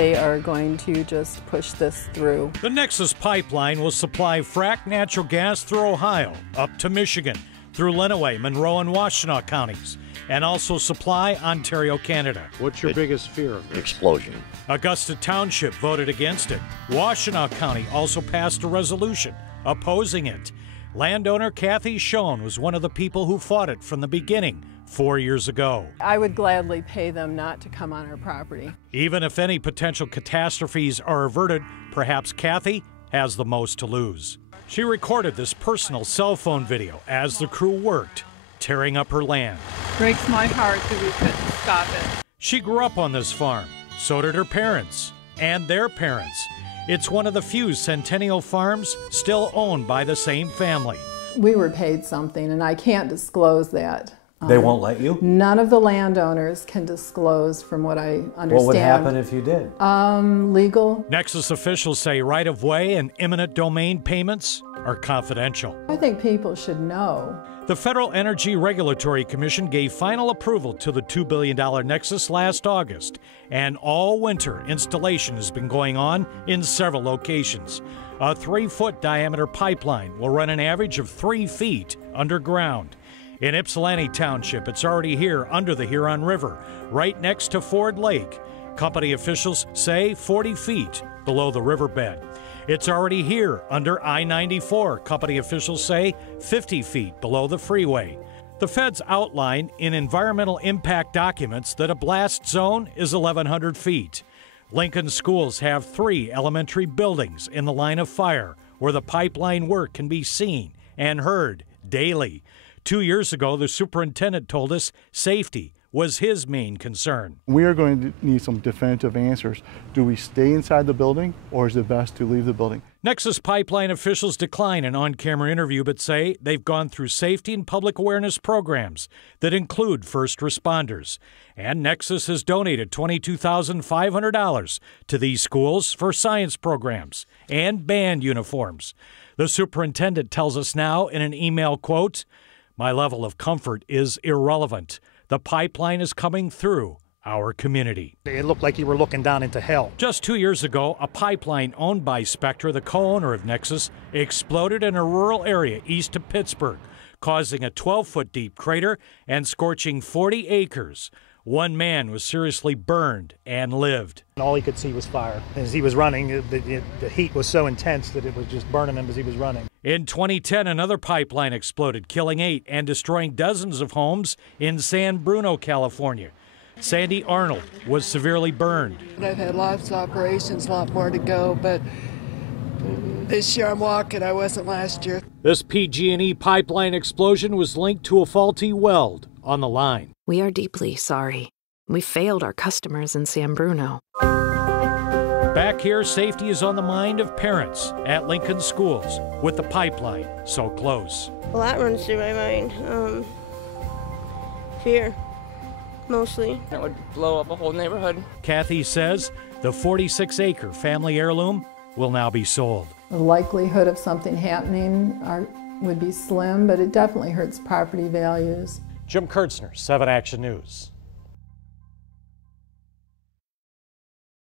they are going to just push this through. The Nexus Pipeline will supply fracked natural gas through Ohio, up to Michigan, through Lenawee, Monroe and Washtenaw Counties, and also supply Ontario, Canada. What's your biggest fear of this? Explosion. Augusta Township voted against it. Washtenaw County also passed a resolution opposing it. Landowner Kathy Schoen was one of the people who fought it from the beginning 4 years ago. I would gladly pay them not to come on our property. Even if any potential catastrophes are averted, perhaps Kathy has the most to lose. She recorded this personal cell phone video as the crew worked, tearing up her land. Breaks my heart that we couldn't stop it. She grew up on this farm. So did her parents and their parents. It's one of the few centennial farms still owned by the same family. We were paid something, and I can't disclose that. They won't let you? None of the landowners can disclose, from what I understand. What would happen if you did? Legal. Nexus officials say right-of-way and eminent domain payments are confidential. I think people should know. The Federal Energy Regulatory Commission gave final approval to the $2 billion Nexus last August, and all winter installation has been going on in several locations. A 3-foot diameter pipeline will run an average of 3 feet underground. In Ypsilanti Township, it's already here under the Huron River, right next to Ford Lake. Company officials say 40 feet below the riverbed. It's already here under I-94. Company officials say 50 feet below the freeway. The feds outline in environmental impact documents that a blast zone is 1,100 feet. Lincoln schools have 3 elementary buildings in the line of fire where the pipeline work can be seen and heard daily. 2 years ago, the superintendent told us safety was his main concern. We are going to need some definitive answers. Do we stay inside the building, or is it best to leave the building? Nexus Pipeline officials decline an on-camera interview, but say they've gone through safety and public awareness programs that include first responders. And Nexus has donated $22,500 to these schools for science programs and band uniforms. The superintendent tells us now in an email, quote, "My level of comfort is irrelevant. The pipeline is coming through our community." It looked like you were looking down into hell. Just 2 years ago, a pipeline owned by Spectra, the co-owner of Nexus, exploded in a rural area east of Pittsburgh, causing a 12-foot deep crater and scorching 40 acres. One man was seriously burned and lived. All he could see was fire. As he was running, the heat was so intense that it was just burning him as he was running. In 2010, another pipeline exploded, killing 8 and destroying dozens of homes in San Bruno, California. Sandy Arnold was severely burned. I've had lots of operations, a lot more to go, but this year I'm walking. I wasn't last year. This PG&E pipeline explosion was linked to a faulty weld on the line. We are deeply sorry. We failed our customers in San Bruno. Back here, safety is on the mind of parents at Lincoln schools with the pipeline so close. A lot runs through my mind. Fear, mostly. It would blow up a whole neighborhood. Kathy says the 46-acre family heirloom will now be sold. The likelihood of something happening would be slim, but it definitely hurts property values. Jim Kurtzner, 7 Action News.